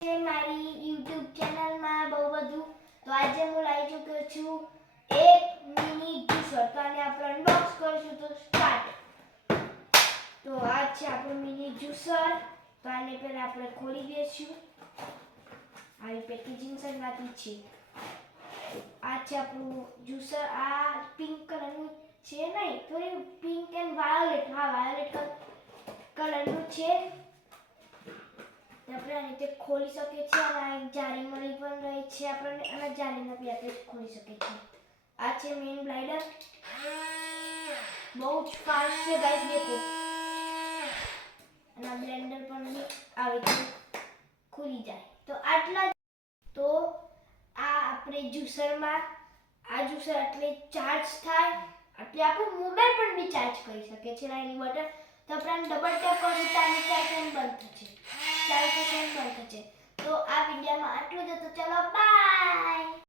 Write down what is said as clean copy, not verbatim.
છે મારી YouTube ચેનલમાં બહુ બધું. તો આજે હું લાવી ચૂક્યો છું એક મિની જ્યુસર. તો આને આપણે અનબોક્સ કરીશું. તો સ્ટાર્ટ. તો આ છે આપણું મિની જ્યુસર. તો આને પહેલા આપણે ખોલી દઈશું. આવી પેકેજિંગ સાઈડમાંથી છે. આ છે આપણું જ્યુસર. આ પિંક કલરનું છે નહીં, થોડી પિંક એન્ડ વાયોલેટ. હા, વાયોલેટ કલરનું છે. આપણે આ રીતે ખોલી શકીએ છીએ અને એક જાળી મળી પણ રહી છે આપણને, અને જાળીમાં બી આપણે ખોલી શકીએ છીએ. આ છે મેઇન બ્લાઇડર. બહુ જ ફાસ્ટ છે ગાઈસ, દેખો. અને બ્લેન્ડર પણ બી આવી રીતે ખુલી જાય. તો આટલા. તો આ આપણે જ્યુસરમાં આ જ્યુસર એટલે ચાર્જ થાય એટલે આપણો મોબાઈલ પણ બી ચાર્જ કરી શકે છે. એની બટન તો આપણે ડબલ ટેપ કરીએ તો આની ચાર્જ બંધ થશે. તો આ વિડીયોમાં આટલું જ હતું. ચલો બાય.